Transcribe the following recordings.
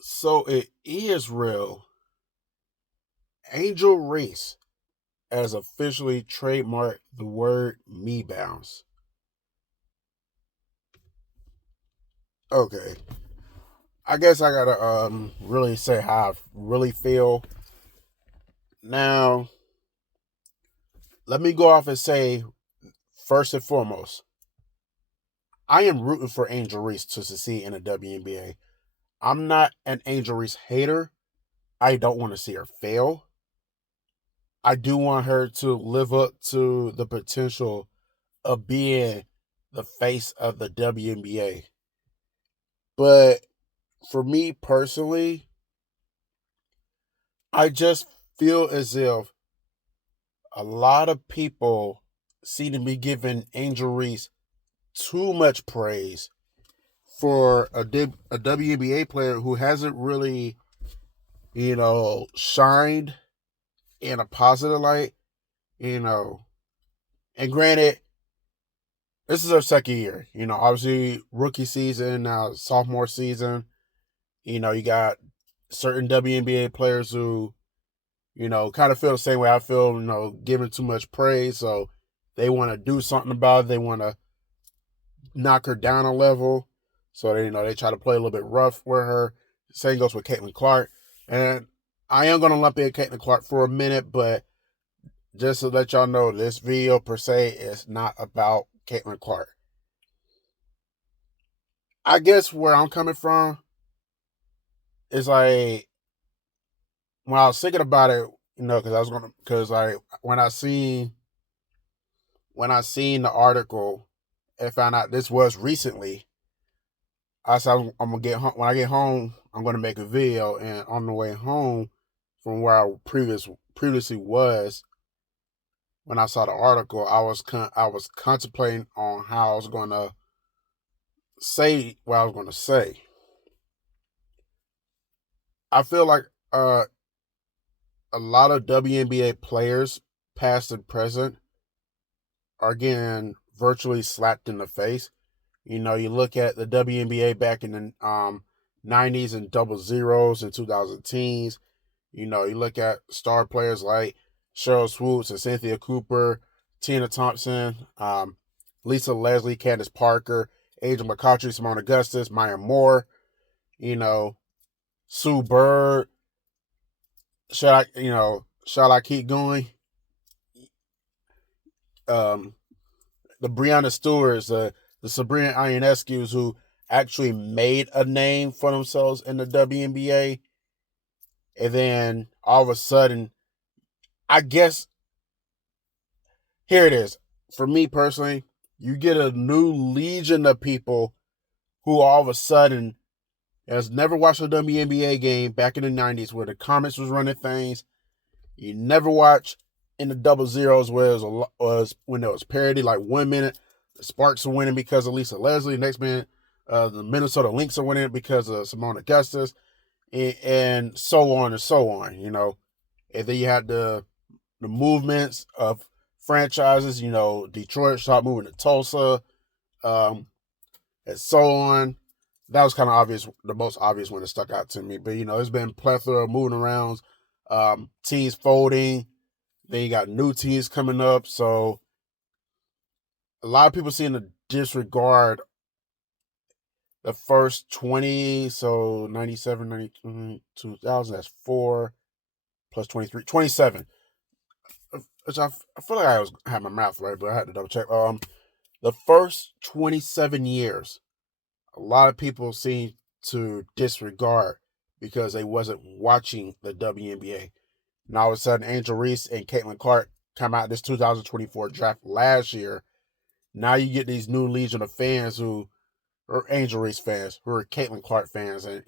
So it is real. Angel Reese has officially trademarked the word Mebounds. Okay. I guess I gotta really say how I really feel. Now, let me go off and say first and foremost, I am rooting for Angel Reese to succeed in the WNBA. I'm not an Angel Reese hater. I don't want to see her fail. I do want her to live up to the potential of being the face of the WNBA. But for me personally, I just feel as if a lot of people seem to be giving Angel Reese too much praise for a WNBA player who hasn't really, shined in a positive light, you know. And granted, this is her second year. Obviously rookie season, now sophomore season. You got certain WNBA players who, kind of feel the same way I feel, giving too much praise. So they want to do something about it. They want to knock her down a level. So they try to play a little bit rough with her. Same goes with Caitlin Clark. And I am gonna lump in Caitlin Clark for a minute, but just to let y'all know, this video per se is not about Caitlin Clark. I guess where I'm coming from is like when I was thinking about it, because when I seen the article and found out this was recently, I said I'm gonna get home. When I get home, I'm gonna make a video. And on the way home from where I previously was, when I saw the article, I was contemplating on how I was gonna say what I was gonna say. I feel like a lot of WNBA players, past and present, are getting virtually slapped in the face. You look at the WNBA back in the 90s and double zeros and 2010s. You look at star players like Cheryl Swoops and Cynthia Cooper, Tina Thompson, Lisa Leslie, Candace Parker, Angel McCautry, Simone Augustus, Maya Moore, Sue Bird. Shall I keep going? The Breonna Stewarts, the Sabrina Ionescu's who actually made a name for themselves in the WNBA. And then all of a sudden, I guess, here it is. For me personally, you get a new legion of people who all of a sudden has never watched a WNBA game back in the 90s where the comments was running things. You never watched in the double zeros where it was when there was parity, like 1 minute the Sparks are winning because of Lisa Leslie, next minute the Minnesota Lynx are winning because of Simone Augustus, and so on and so on, And then you had the movements of franchises, Detroit stopped moving to Tulsa, and so on. That was kind of obvious, the most obvious one that stuck out to me. But, there's been plethora of moving around, teams folding. Then you got new teams coming up. So a lot of people seem to disregard the first 20. So 97, 92, 2000, that's 4 plus 23, 27. Which I feel like I had my mouth right, but I had to double check. The first 27 years, a lot of people seem to disregard because they wasn't watching the WNBA. And all of a sudden, Angel Reese and Caitlin Clark come out this 2024 draft last year. Now you get these new legion of fans who are Angel Reese fans, who are Caitlin Clark fans, and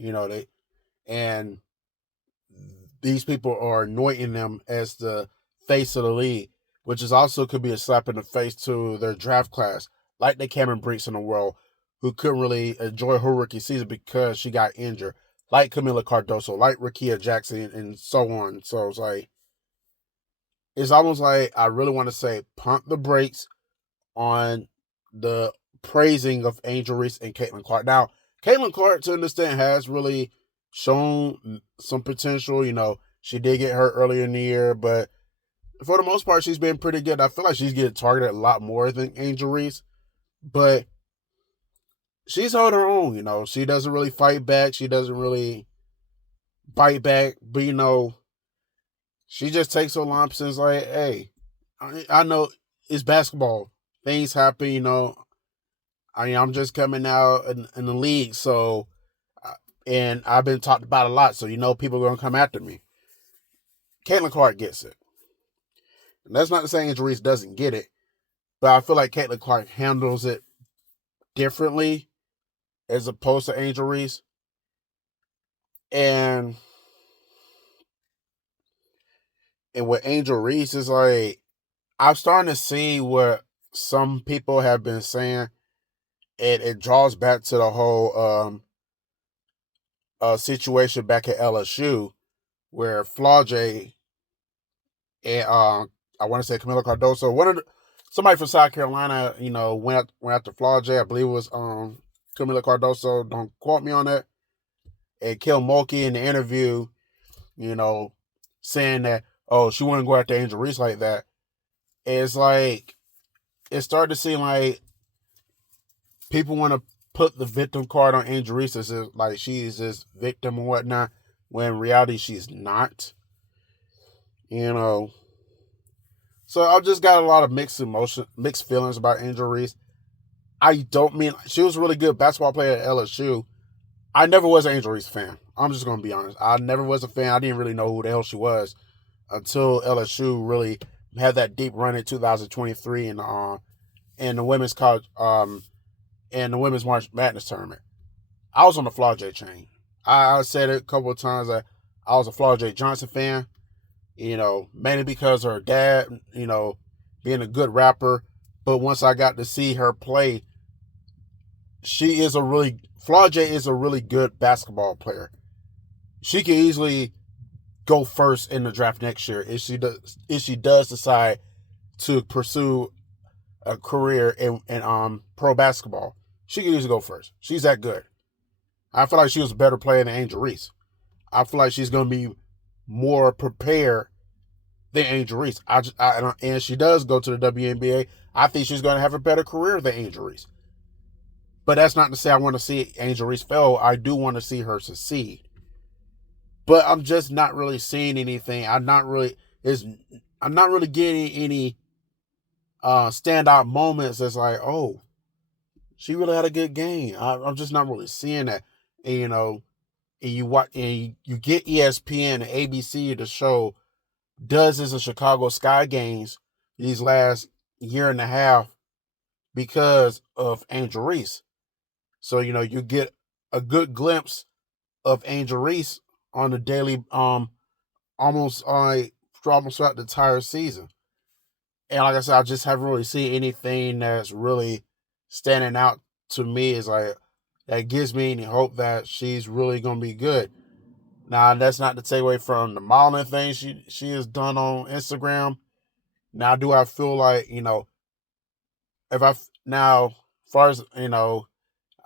and these people are anointing them as the face of the league, which is also could be a slap in the face to their draft class, like the Cameron Brinks in the world, who couldn't really enjoy her rookie season because she got injured, like Camila Cardoso, like Rakia Jackson, and so on. So it's almost like I really want to say pump the brakes on the praising of Angel Reese and Caitlin Clark. Now, Caitlin Clark, to understand, has really shown some potential. She did get hurt earlier in the year, but for the most part, she's been pretty good. I feel like she's getting targeted a lot more than Angel Reese, but she's held her own. She doesn't really fight back. She doesn't really bite back, but she just takes her lumps and is like, hey, I know it's basketball. Things happen, I'm just coming out in the league, so and I've been talked about a lot, so people are gonna come after me. Caitlin Clark gets it. And that's not to say Angel Reese doesn't get it, but I feel like Caitlin Clark handles it differently as opposed to Angel Reese. And with Angel Reese, it's like I'm starting to see what some people have been saying. It draws back to the whole situation back at LSU where Flau'jae and I want to say Camila Cardoso, somebody from South Carolina, went after Flau'jae. I believe it was Camila Cardoso. Don't quote me on that. And Kill Mulkey in the interview, saying that she wouldn't go after Angel Reese like that. It's like it started to seem like people want to put the victim card on Angel Reese as if, like she's this victim and whatnot, when in reality she's not. So I've just got a lot of mixed feelings about Angel Reese. I don't mean she was a really good basketball player at LSU. I never was an Angel Reese fan. I'm just gonna be honest. I never was a fan. I didn't really know who the hell she was until LSU really had that deep run in 2023 in the women's college in the women's March Madness tournament. I was on the Flau'jae chain. I said it a couple of times that I was a Flau'jae Johnson fan. Mainly because her dad, being a good rapper. But once I got to see her play, Flau'jae is a really good basketball player. She can easily go first in the draft next year if she does decide to pursue a career in pro basketball. She can easily go first. She's that good. I feel like she was a better player than Angel Reese. I feel like she's going to be more prepared than Angel Reese. And she does go to the WNBA. I think she's going to have a better career than Angel Reese. But that's not to say I want to see Angel Reese fail. I do want to see her succeed. But I'm just not really seeing anything. I'm not really getting any standout moments that's like, oh, she really had a good game. I'm just not really seeing that. And, and you get ESPN and ABC to show dozens of Chicago Sky games these last year and a half because of Angel Reese. So, you get a good glimpse of Angel Reese on the daily, almost throughout the entire season. And like I said, I just haven't really seen anything that's really standing out to me as like that gives me any hope that she's really gonna be good. Now that's not to take away from the modeling thing she has done on Instagram. Now do I feel like, if I now as far as I know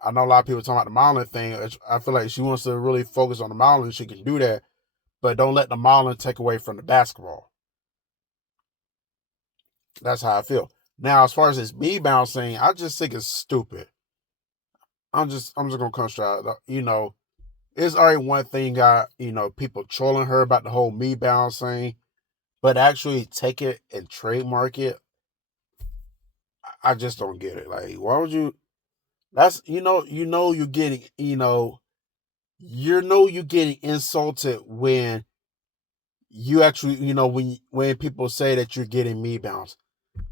a lot of people talking about the modeling thing. I feel like she wants to really focus on the modeling. She can do that, but don't let the modeling take away from the basketball. That's how I feel. Now, as far as this Mebounds thing, I just think it's stupid. I'm just gonna come straight out. It's already one thing got, people trolling her about the whole Mebounds thing, but actually take it and trademark it. I just don't get it. Like, why would you? That's you're getting you're getting insulted when you actually when people say that you're getting Mebounds.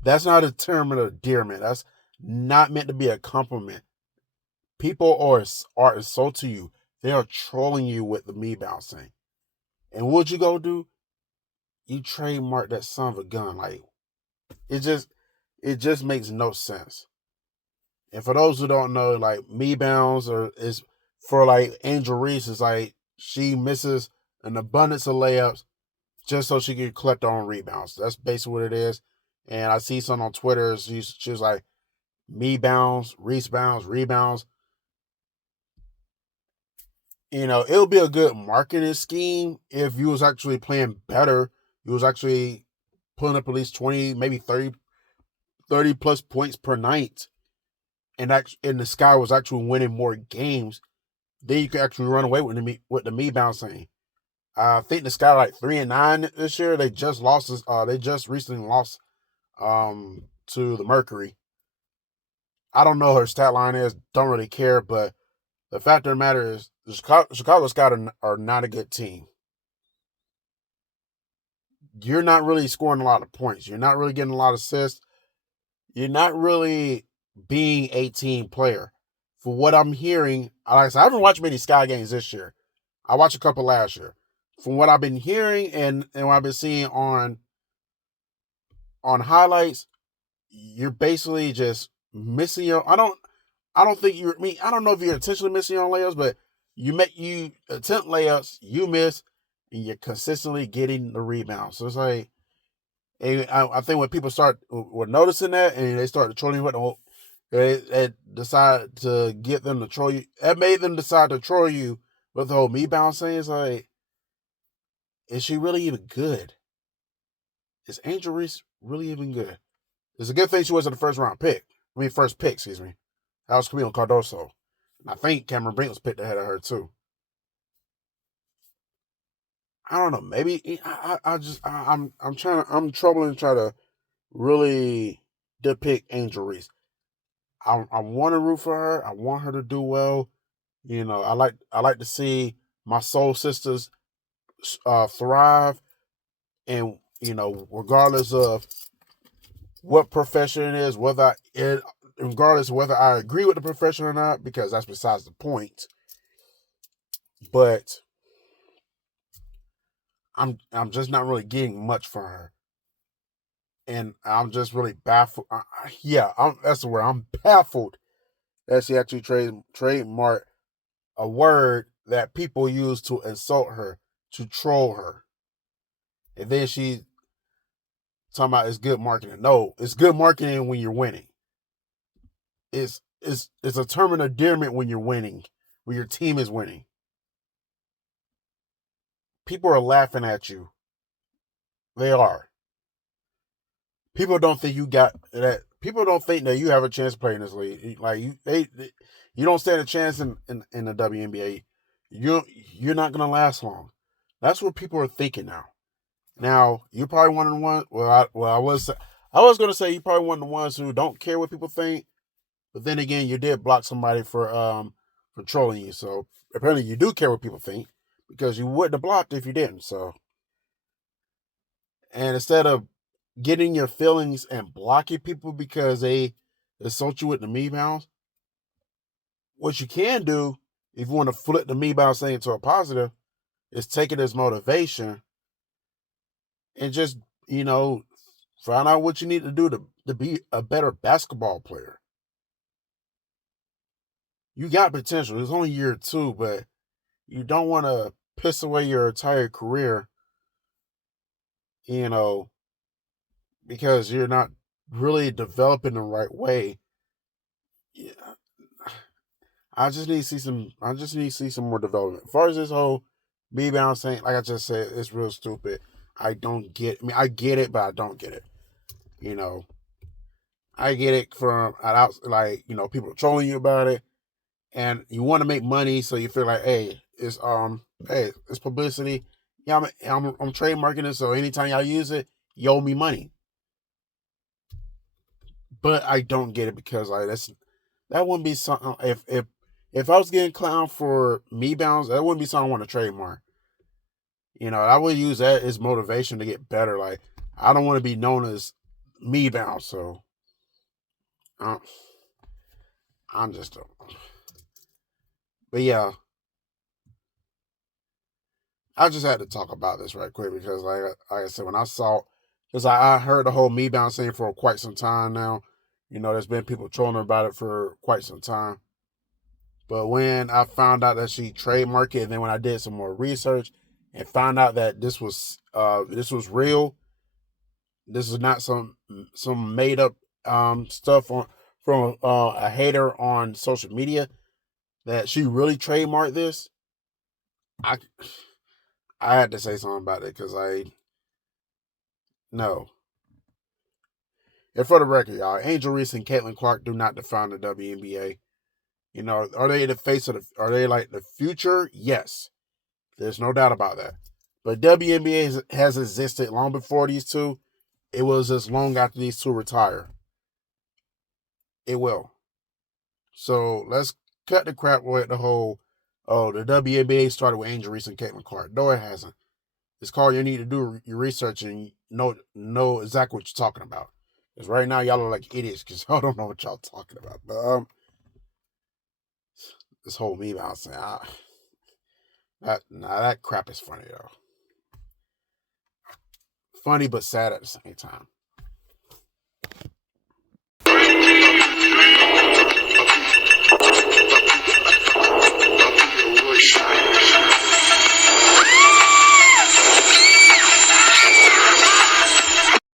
That's not a term of endearment. That's not meant to be a compliment. People are insulting you. They are trolling you with the Mebounds thing. And what you go do? You trademark that son of a gun. Like it just makes no sense. And for those who don't know, like Mebounds is for like Angel Reese is like she misses an abundance of layups just so she can collect her own rebounds. That's basically what it is. And I see some on Twitter. She was like Mebounds, Reese bounds, rebounds. It would be a good marketing scheme if you was actually playing better. You was actually putting up at least 20, maybe 30 plus points per night. And the Sky was actually winning more games. Then you could actually run away with the me bouncing. I think the Sky like 3-9 this year. They just lost. They just recently lost to the Mercury. I don't know what her stat line is. Don't really care. But the fact of the matter is, the Chicago Sky are not a good team. You're not really scoring a lot of points. You're not really getting a lot of assists. You're not really being a team player. For what I'm hearing, like I said, I haven't watched many Sky games this year. I watched a couple last year. From what I've been hearing and what I've been seeing on highlights, you're basically just missing your. I don't think you're. I don't know if you're intentionally missing your layups, but you attempt layups, you miss, and you're consistently getting the rebound. So it's like, and I think when people were noticing that and they started trolling with the whole, it decided to get them to troll you. It made them decide to troll you with the whole me bouncing. It's like, is she really even good? Is Angel Reese really even good? It's a good thing she wasn't the first pick, excuse me. That was Camilo Cardoso. I think Cameron Brink was picked ahead of her too. I don't know. Maybe I'm troubling to try to really depict Angel Reese. I want to root for her. I want her to do well. I like to see my soul sisters thrive, and regardless of what profession it is, regardless of whether I agree with the profession or not, because that's besides the point. But I'm just not really getting much from her, and I'm just really baffled. That's the word. I'm baffled that she actually trademarked a word that people use to insult her, to troll her, and then she talking about it's good marketing. No, it's good marketing when you're winning. It's a term of endearment when you're winning, when your team is winning. People are laughing at you. They are. People don't think you got that. People don't think that you have a chance to play in this league. Like you don't stand a chance in the WNBA. You're not gonna last long. That's what people are thinking now. Now you're probably one of the ones. I was gonna say you're probably one of the ones who don't care what people think. But then again, you did block somebody for trolling you. So apparently you do care what people think because you wouldn't have blocked if you didn't. So, and instead of getting your feelings and blocking people because they insult you with the me bounce, what you can do if you want to flip the me bounce thing into a positive is take it as motivation and just find out what you need to do to be a better basketball player. You got potential. It's only year two, but you don't want to piss away your entire career, you know, because you're not really developing the right way. Yeah, I just need to see some. I just need to see some more development. As far as this whole rebound thing, like I just said, it's real stupid. I don't get. I mean, I get it, but I don't get it. You know, I get it from out, like people are trolling you about it, and you want to make money, so you feel like, hey, it's publicity. Yeah, I'm trademarking it, so anytime y'all use it, you owe me money. But I don't get it because like that wouldn't be something. If I was getting clown for me bounds, that wouldn't be something I want to trademark. I would use that as motivation to get better. Like I don't want to be known as me bounds, so uh, I'm just. But yeah, I just had to talk about this right quick because, like I said, when I saw, because I heard the whole me bounce thing for quite some time now, There's been people trolling about it for quite some time. But when I found out that she trademarked it, and then when I did some more research and found out that this was real, this is not some made up stuff from a hater on social media, that she really trademarked this, I had to say something about it because no. And for the record, y'all, Angel Reese and Caitlin Clark do not define the WNBA. Are they the face of are they like the future? Yes. There's no doubt about that. But WNBA has existed long before these two. It was just long after these two retire. It will. So let's cut the crap with the whole, the WNBA started with Angel Reese and Caitlin Clark. No, it hasn't. It's called you need to do your research and know exactly what you're talking about. Because right now y'all are like idiots because y'all don't know what y'all talking about. But this whole Mebounds thing, that crap is funny though. Funny but sad at the same time.